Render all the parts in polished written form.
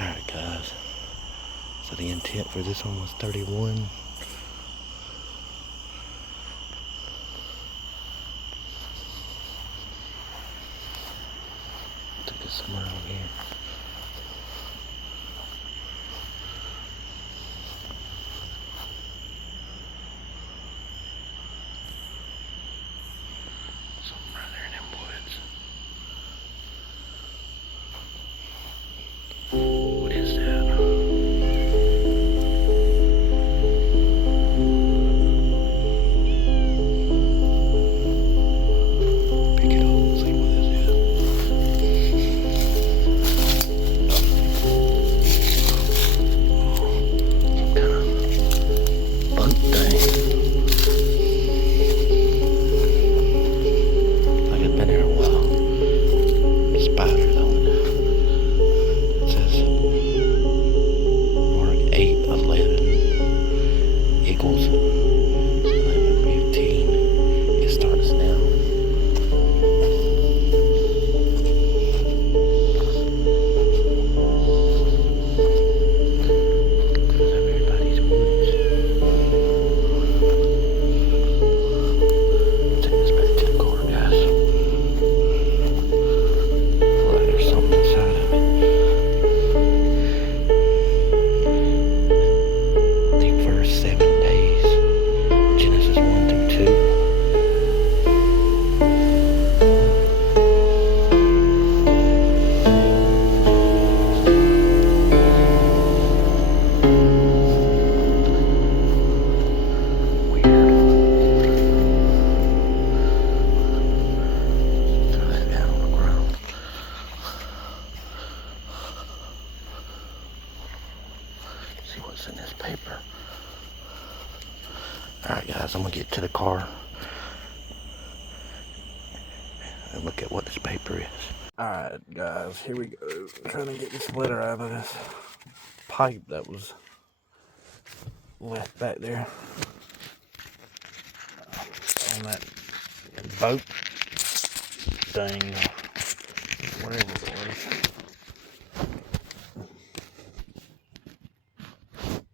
Alright guys, so the intent for this one was 31. Took it somewhere over here. Somewhere there in them woods. What is that? Pick it up and see what this is. Some kind of bug thing. Like it's been here a while. Spiders on it. It says mark 8:11 equals 11:15. It starts now. Because everybody's woods. Take this back to the car, guys. Well, there's something inside of it. The first 7 days, Genesis 1 through 2. Weird. Throw that down on the ground. See what's in this paper. Alright guys, I'm gonna get to the car and look at what this paper is. Alright guys, here we go. Trying to get this letter out of this pipe that was left back there on that boat thing, whatever it was.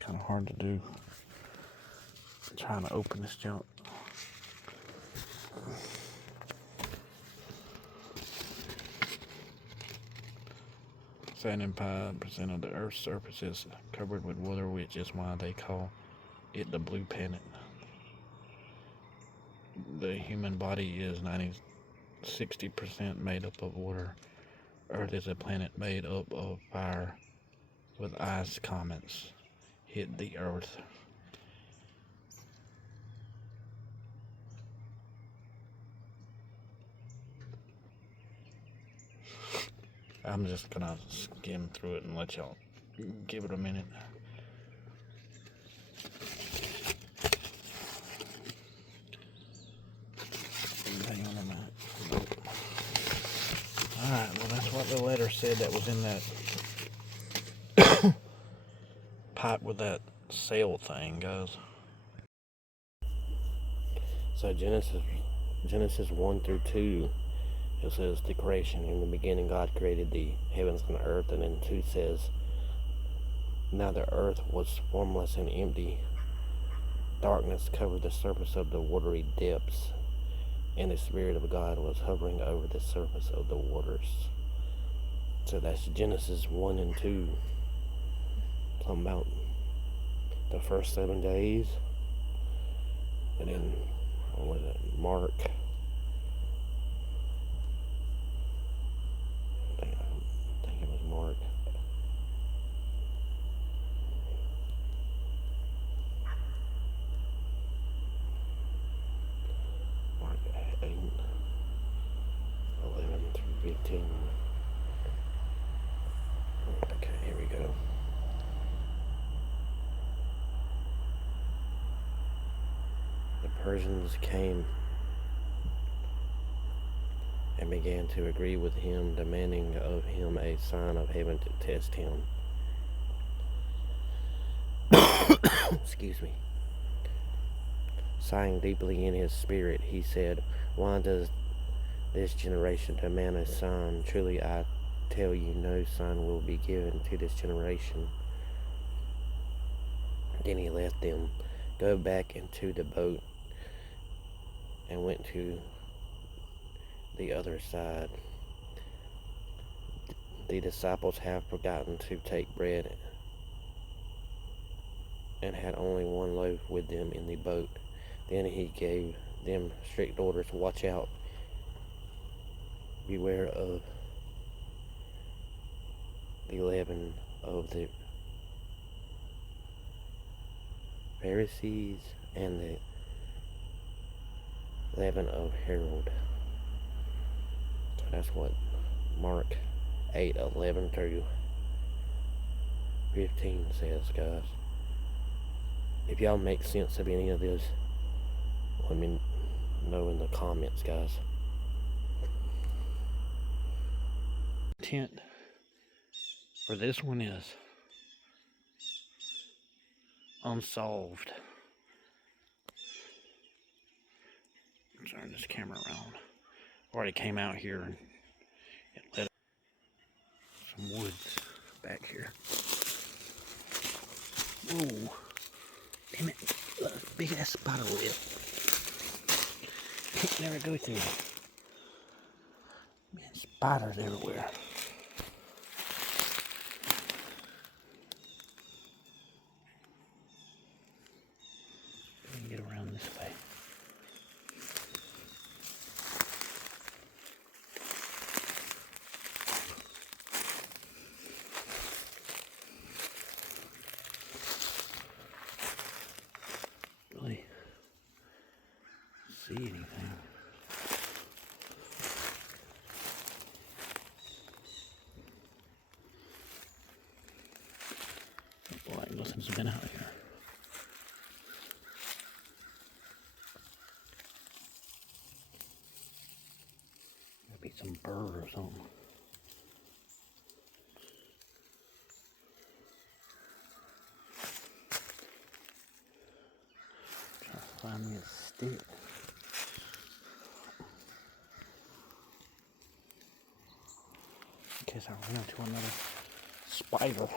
Kind of hard to do. Trying to open this junk. 75% of the Earth's surface is covered with water, which is why they call it the blue planet. The human body is 60% made up of water. Earth is a planet made up of fire with ice comets hit the Earth. I'm just gonna skim through it and let y'all give it a minute. Hang on a minute. Alright, well that's what the letter said that was in that pipe with that sail thing, guys. So Genesis 1 through 2, it says the creation. In the beginning God created the heavens and the earth, and then 2 says, now the earth was formless and empty. Darkness covered the surface of the watery depths, and the Spirit of God was hovering over the surface of the waters. So that's Genesis 1 and 2. Talking about the first 7 days. And then, what was it? Mark. I think it was Mark. Mark 8, 11 through 15. Okay, here we go. The Persians came and began to agree with him, demanding of him a sign of heaven to test him. Excuse me. Sighing deeply in his spirit, he said, why does this generation demand a sign? Truly I tell you, no son will be given to this generation. Then he let them go back into the boat and went to the other side. The disciples have forgotten to take bread and had only one loaf with them in the boat. Then he gave them strict orders, watch out, beware of the leaven of the Pharisees and the leaven of Herod. So that's what Mark 8:11 through 15 says, guys. If y'all make sense of any of this, let me know in the comments, guys. Intent for this one is unsolved. Turn this camera around. Already came out here and it let some woods back here. Whoa. Damn it. Big ass spider web. Can't never go through. Man, spiders everywhere. Let me get around this way. Really see anything. Boy, nothing's been out here. There'll be some bird or something. Trying to find me a stick. In case I run into another spider.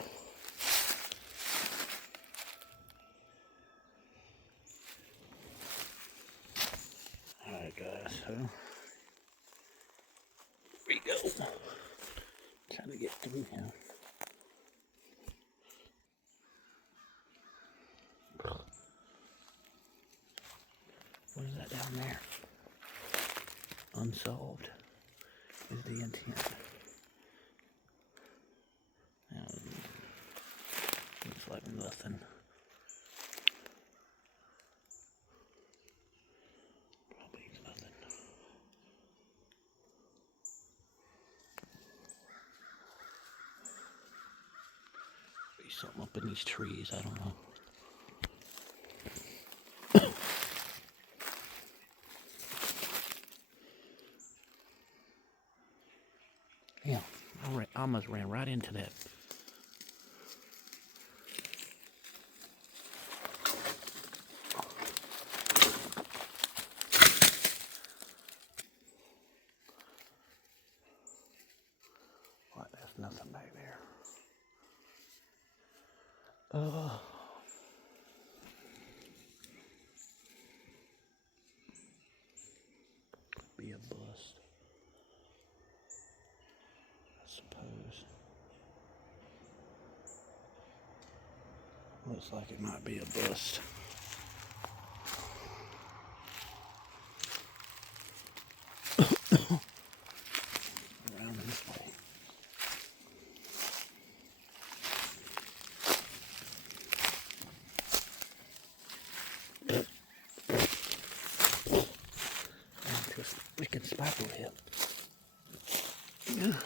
Alright guys, so here we go. Trying to get through him. What is that down there? Unsolved is the intent. Looks like nothing. Probably nothing. Be something up in these trees, I don't know. Yeah, I almost ran right into that. What? There's nothing back there. Be a bust, I suppose. Looks like it might be a bust. Around this way. Into a freaking spider web. Yeah.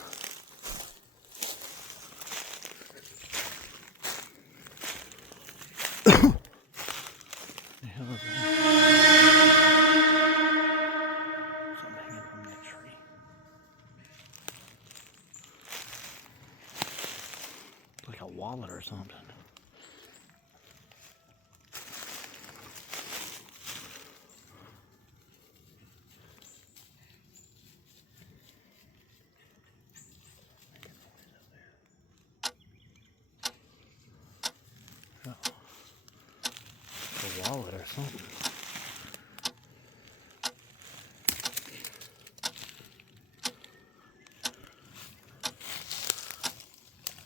The hell is that? Something hanging from that tree. Like a wallet or something. something.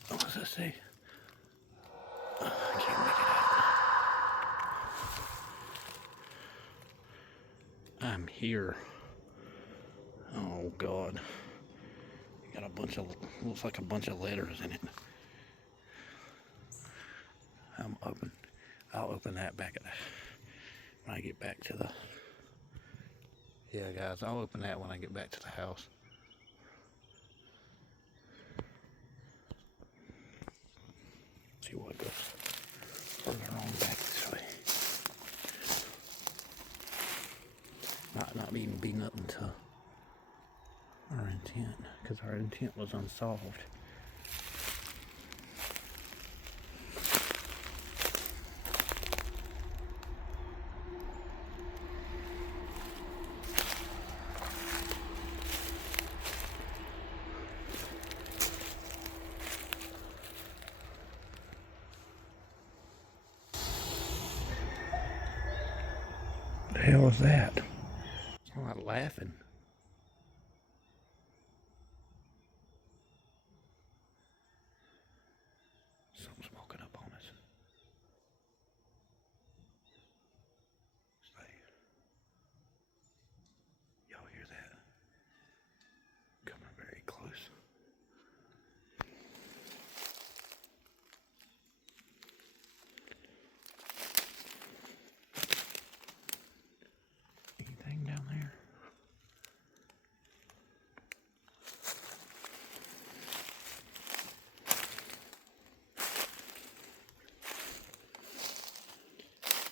What does that say? I can't make it out. I'm here. Oh God. Got a bunch of, looks like a bunch of letters in it. I'll open that back at when I get back to the, yeah guys, I'll open that when I get back to the house. See what goes further on back this way. Might not even be nothing to our intent, because our intent was unsolved. The hell is that? It's not laughing. Something's walking up on us. Stay. Y'all hear that? Coming very close. Anything down there?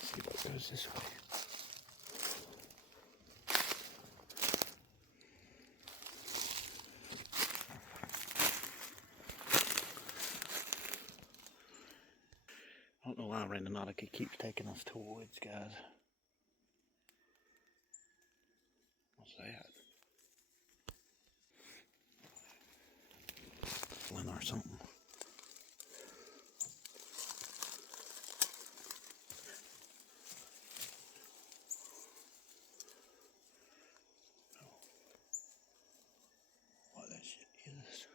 See what goes this way. I don't know why Randonautica keeps taking us to woods, guys. What's that? Flint or something. What that shit is.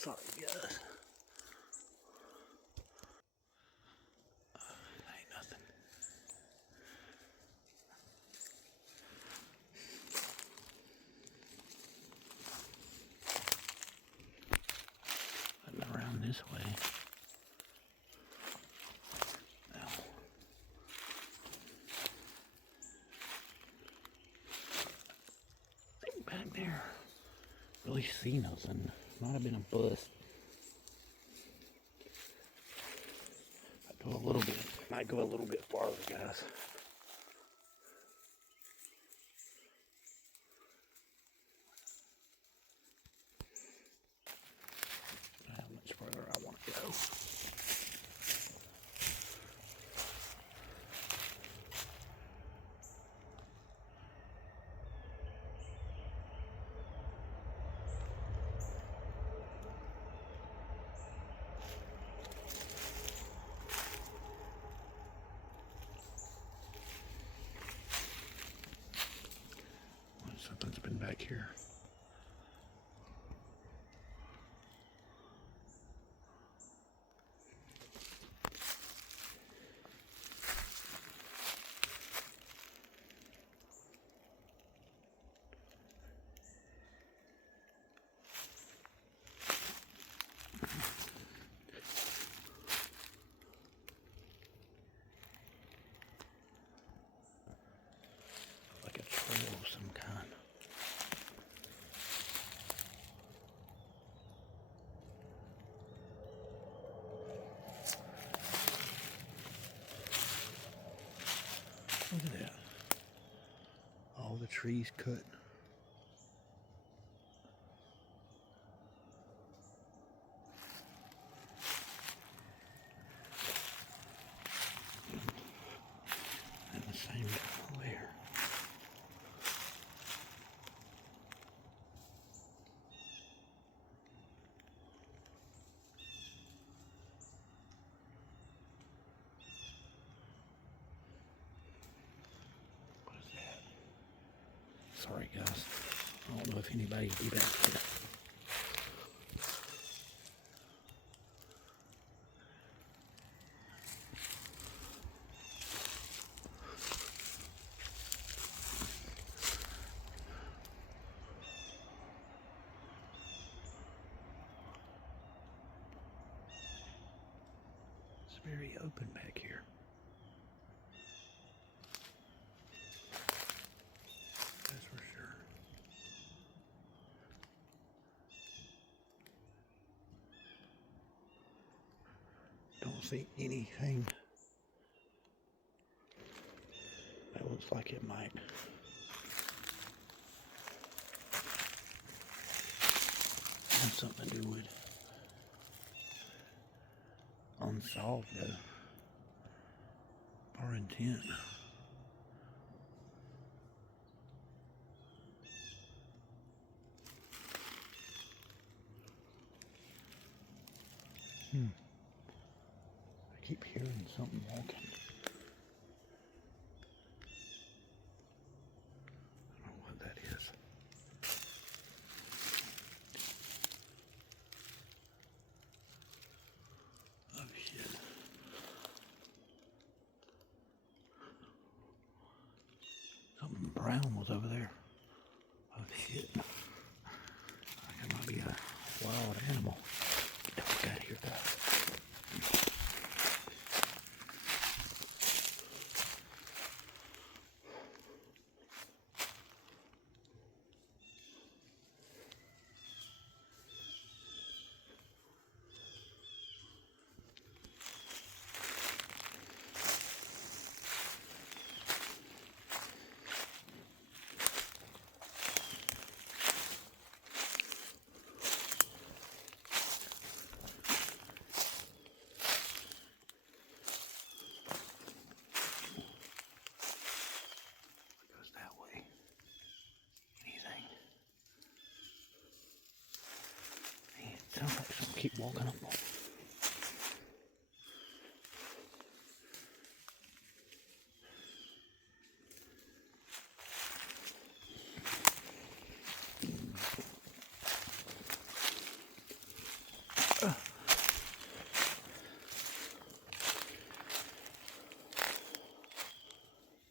Sorry, guys. Ain't nothing. Heading around this way. Now. Back there. Really see nothing. Might have been a bust. Might go a little bit. Might go a little bit farther, guys. How much further I want to go. Something's been back here. Like a trail of some kind. Look at that. All the trees cut. And the same down there. Sorry guys, I don't know if anybody'd be back here. It's very open back here. That's for sure. Don't see anything that looks like it might have something to do with unsolved our intent. I keep hearing something walking. I don't know what that is. Oh shit. Something brown was over there. Oh shit. I think it might be a wild animal. Don't get out of here, guys. Sounds like someone keep walking up on.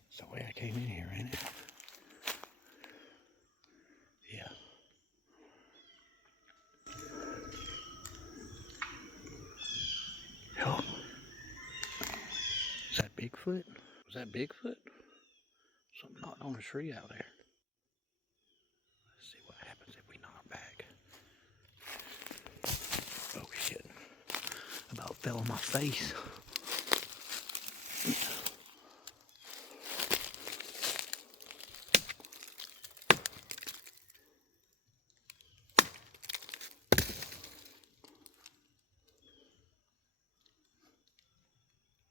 It's the way I came in here, ain't it? Yeah. Oh. Is that Bigfoot? Was that Bigfoot? Something knocked on a tree out there. Let's see what happens if we knock back. Oh shit. About fell on my face.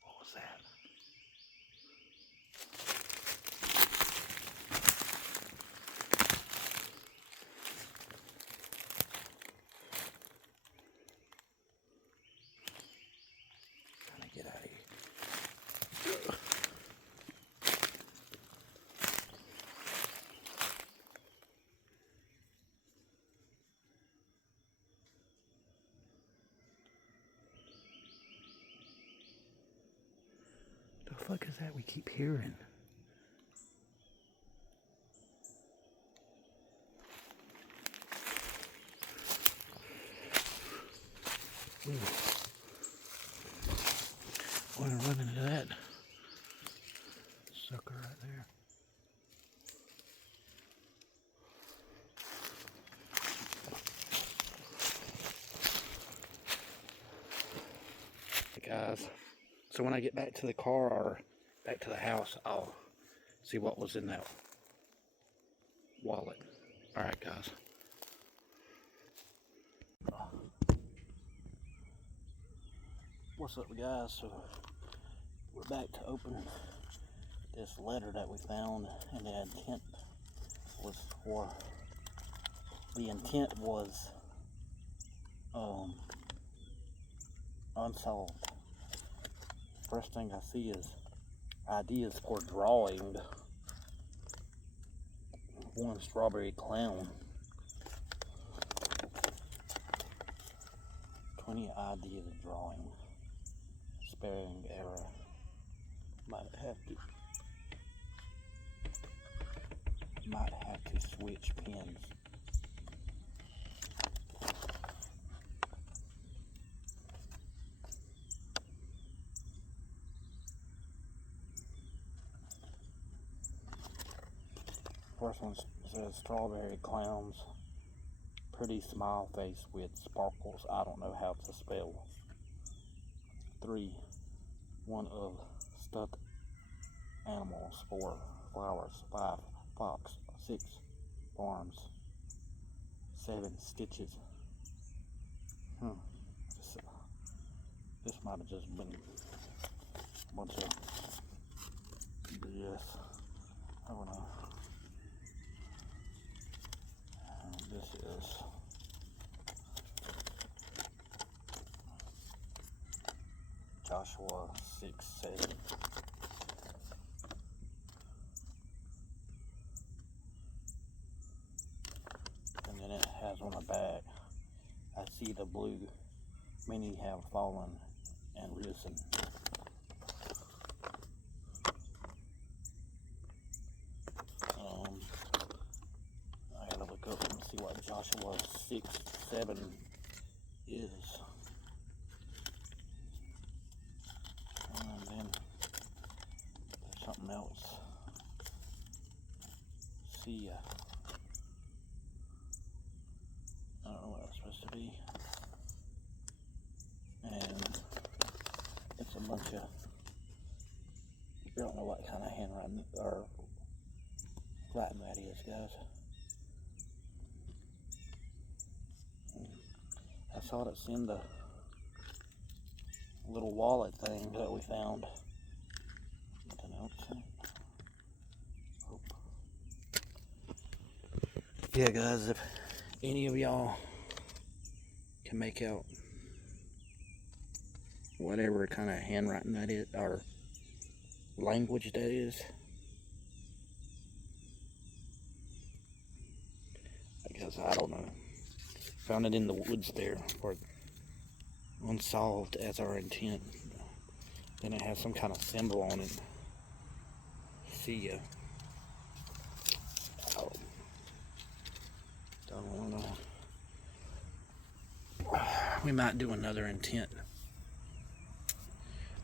What was that? Trying to get out of here. The fuck is that we keep hearing? Ooh. I want to run into that sucker right there. Hey guys, so when I get back to the car or back to the house, I'll see what was in that wallet. Alright guys. What's up guys? So we're back to open this letter that we found, and the intent was unsolved. First thing I see is ideas for drawing. one strawberry clown. 20 ideas of drawing. Sparing error. Might have to switch pens. First one says strawberry clowns. Pretty smile face with sparkles I don't know how to spell. 3. One of stuffed animals. 4. Flowers. 5. Fox. 6. Farms. 7. Stitches. This might have just been a bunch of BS. I don't know. This is Joshua 6:7. And then it has on the back, I see the blue, many have fallen and risen. I gotta look up and see what Joshua 6:7 is. And then there's something else. See ya. I don't know what it's supposed to be. And it's a bunch of, I don't know what kind of handwriting or writing that is, guys. I saw it's in the little wallet thing that we found. Nothing else. Yeah, guys, if any of y'all can make out whatever kind of handwriting that is, or language that is, I guess I don't know. Found it in the woods there, for unsolved as our intent. Then it has some kind of symbol on it. See ya. Oh. Don't know. We might do another intent.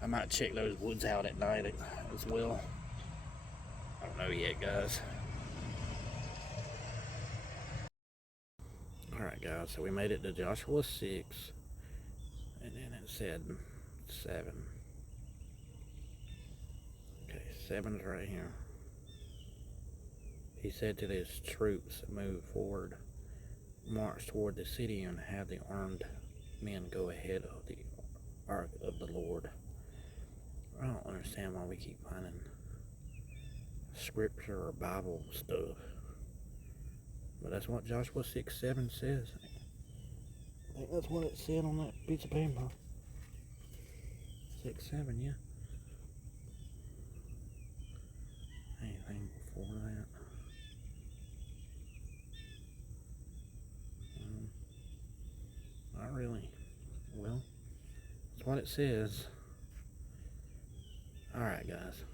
I might check those woods out at night as well. I don't know yet, guys. Alright, guys, so we made it to Joshua 6. And then it said 7. Okay, 7's right here. He said to his troops, move forward, march toward the city, and have the armed men go ahead of the ark of the Lord. I don't understand why we keep finding scripture or Bible stuff. But that's what Joshua 6:7 says. I think that's what it said on that piece of paper. 6:7, yeah. Anything before that? Not really. Well, that's what it says. Alright, guys.